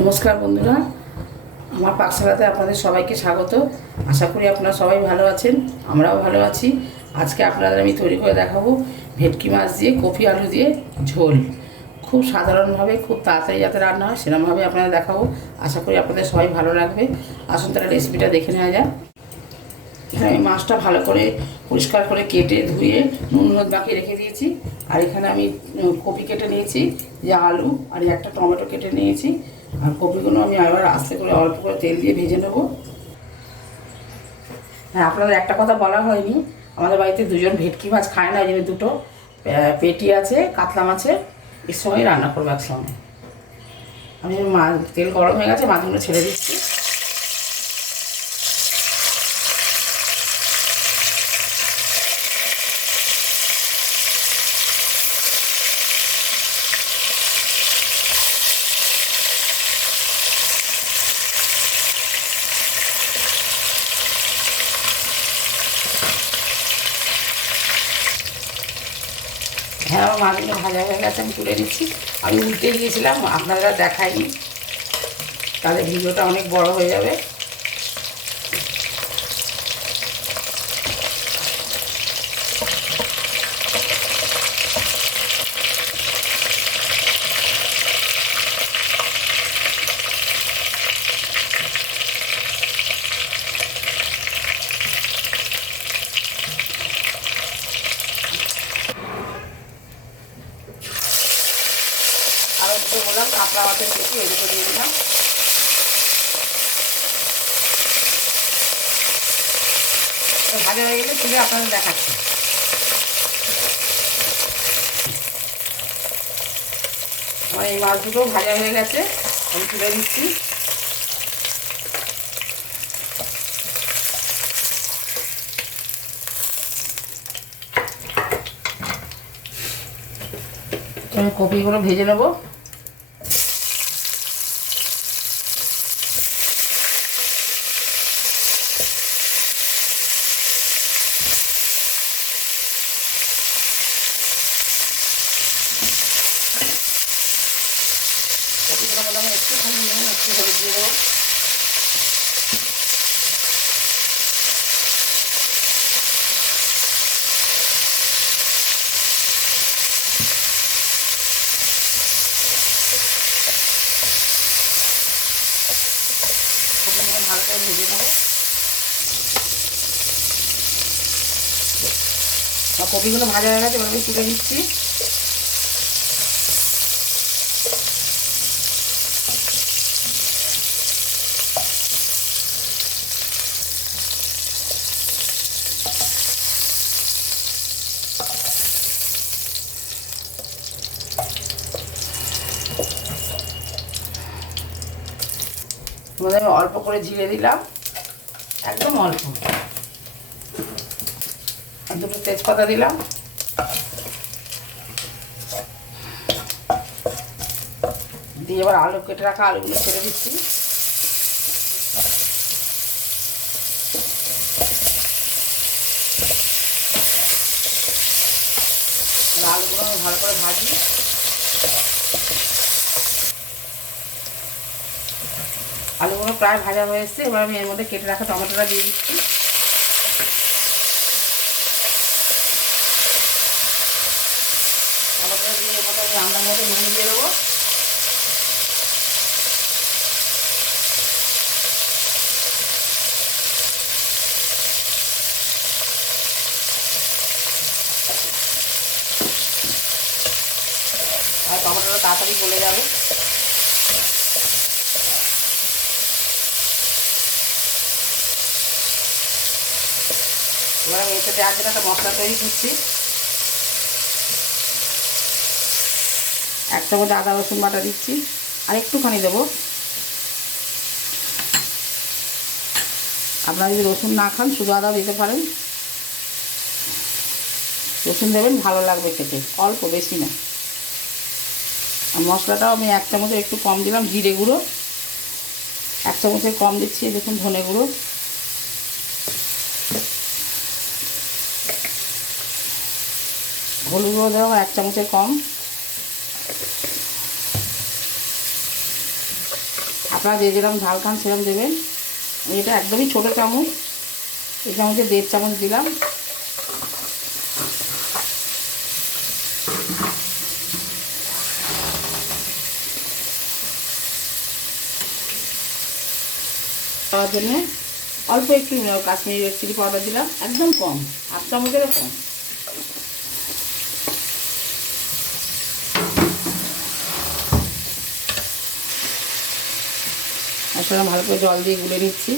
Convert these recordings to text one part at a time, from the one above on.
নমস্কার বন্ধুরা, আমার পাকশালাতে আপনাদের সবাইকে স্বাগত। আশা করি আপনারা সবাই ভালো আছেন, আমরাও ভালো আছি। আজকে আপনাদের আমি তৈরি করে দেখাবো ভেটকি মাছ দিয়ে কপি আলু দিয়ে ঝোল। খুব সাধারণভাবে, খুব তাড়াতাড়ি যাতে রান্না হয় সেরকমভাবে আপনাদের দেখাবো। আশা করি আপনাদের সবাই ভালো লাগবে। আসুন তাহলে রেসিপিটা দেখে নেওয়া যাক। এখানে আমি মাছটা ভালো করে পরিষ্কার করে কেটে ধুয়ে নুন হলুদ মাখিয়ে রেখে দিয়েছি। আর এখানে আমি কপি কেটে নিয়েছি, যে আলু আর একটা টমেটো কেটে নিয়েছি। আর কপিগুলো আমি আবার আস্তে করে অল্প করে তেল দিয়ে ভেজে নেব। হ্যাঁ, আপনাদের একটা কথা বলা হয়নি, আমাদের বাড়িতে দুজন ভেটকি মাছ খায় না, এই জন্য দুটো পেটি আছে কাতলা মাছের, এর সঙ্গেই রান্না করবো একসঙ্গে। আমি তেল গরম হয়ে গেছে, মাছগুলো ছেড়ে দিচ্ছি। হ্যাঁ, আমার মাছগুলো ভাজা হয়ে গেছে, আমি তুলে নিচ্ছি। আমি উল্টে গিয়েছিলাম, আপনারা দেখাইনি, তাহলে ভিডিওটা অনেক বড় হয়ে যাবে। আরও দুটো বললাম কাতলা মাছের পেটি, এই দুটো দিয়ে দিলাম। ভাজা হয়ে গেলে তুলে আপনাদের দেখাচ্ছি। আমার এই মাছ দুটো ভাজা হয়ে গেছে, আমি তুলে দিচ্ছি। আমি কপিগুলো ভেজে নেব। কপিগুলো বললাম একটুখানি নুন একটু হলুদ দিয়ে দেবো। কপিগুলো ভালো করে ভেজে নেবো। কপিগুলো ভাজা হয়ে গেছে, এবার আমি তুলে দিচ্ছি। আমি অল্প করে জিরে দিলাম, একদম অল্প। আর দুটো তেজপাতা দিলাম। দিয়ে এবার আলু কেটে রাখা আলুগুলো ছেড়ে দিচ্ছি। আলুগুলো আমি ভালো করে ভাজি। আলুগুলো প্রায় ভাজা হয়ে এসছে, এবার আমি এর মধ্যে কেটে রাখা টমেটোটা দিয়ে দিচ্ছি। টমেটোটা দিয়ে এর মধ্যে আমি আন্দাজ মতো নুন দিয়ে দেবো। আর টমেটোটা তাড়াতাড়ি গলে যাবে। এবার আমি এতে দেওয়ার জন্য একটা মশলা তৈরি করছি। 1 চামচ আদা রসুন বাটা দিচ্ছি, আর একটুখানি দেবো। আপনারা যদি রসুন না খান শুধু আদাও দিতে পারেন, রসুন দেবেন, ভালো লাগবে খেতে, অল্প, বেশি না। আর মশলাটাও আমি 1 চামচের একটু কম দিলাম। জিরে গুঁড়ো 1 চামচের কম দিচ্ছি, দেখুন। ধনে গুঁড়ো, হলুদ গুঁড়ো দেওয়া 1 চামচের কম। আপনারা যে যেরকম ঝাল খান সেরকম দেবেন। এটা একদমই ছোটো চামচ, এই চামচে 1.5 চামচ দিলাম। খাওয়ার জন্য অল্প একটু কাশ্মীরি রেড চিলি পাউডার দিলাম, একদম কম, 1/2 চামচেরও কম। আসলে ভালো করে জল দিয়ে গুলে নিচ্ছি।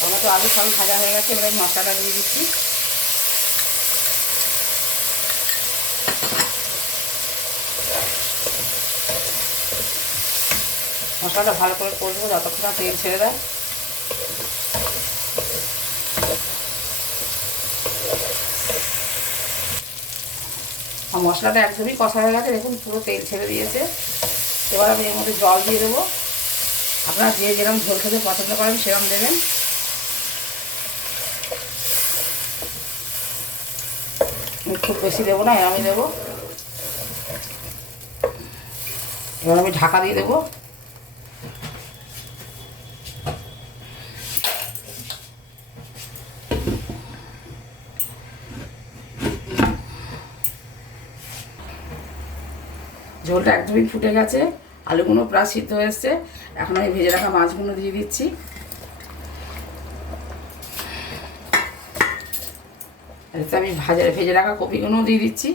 টমেটো আলু সব ভাজা হয়ে গেছে, এবার মশলাটা দিয়ে দিচ্ছি। মশলাটা ভালো করে কষবো যতক্ষণ না তেল ছেড়ে দেয়। আর মশলাটা একদমই কষা হয়ে গেছে, দেখুন পুরো তেল ছেড়ে দিয়েছে। এবার আমি এর মধ্যে জল দিয়ে দেবো। আপনারা যে যেরকম ঝোল খেতে পছন্দ করেন সেরকম দেবেন। খুব বেশি দেবো না, এরমই দেবো। এবার আমি ঢাকা দিয়ে দেবো। ঝোলটা একদমই ফুটে গেছে, আলুগুলো প্রায় সিদ্ধ হয়ে এসছে। এখন আমি ভেজে রাখা মাছগুলো দিয়ে দিচ্ছি। এতে আমি ভেজে রাখা কপিগুলোও দিয়ে দিচ্ছি।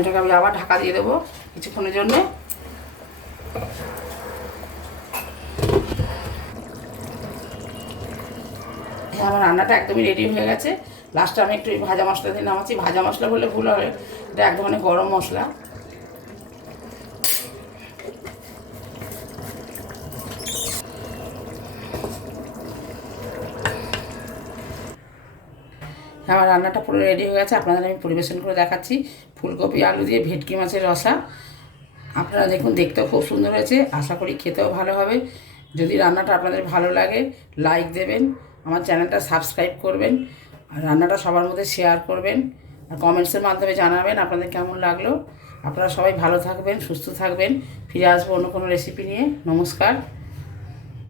এটাকে আমি আবার ঢাকা দিয়ে দেবো কিছুক্ষণের জন্য। আমার রান্নাটা একদমই রেডি হয়ে গেছে। লাস্টে আমি একটু ভাজা মশলা দিয়ে নামাচ্ছি। ভাজা মশলা বললে ভুল হবে, এটা এক ধরনের গরম মশলা। আমার রান্নাটা পুরো রেডি হয়ে গেছে, আপনাদের আমি পরিবেশন করে দেখাচ্ছি। ফুলকপি আলু দিয়ে ভেটকি মাছের রসা। আপনারা দেখুন, দেখতেও খুব সুন্দর হয়েছে, আশা করি খেতেও ভালো হবে। যদি রান্নাটা আপনাদের ভালো লাগে লাইক দেবেন, আমার চ্যানেলটা সাবস্ক্রাইব করবেন, আর রান্নাটা সবার মধ্যে শেয়ার করবেন, আর কমেন্টসের মাধ্যমে জানাবেন আপনাদের কেমন লাগলো। আপনারা সবাই ভালো থাকবেন, সুস্থ থাকবেন। ফিরে আসবো অন্য কোনো রেসিপি নিয়ে। নমস্কার।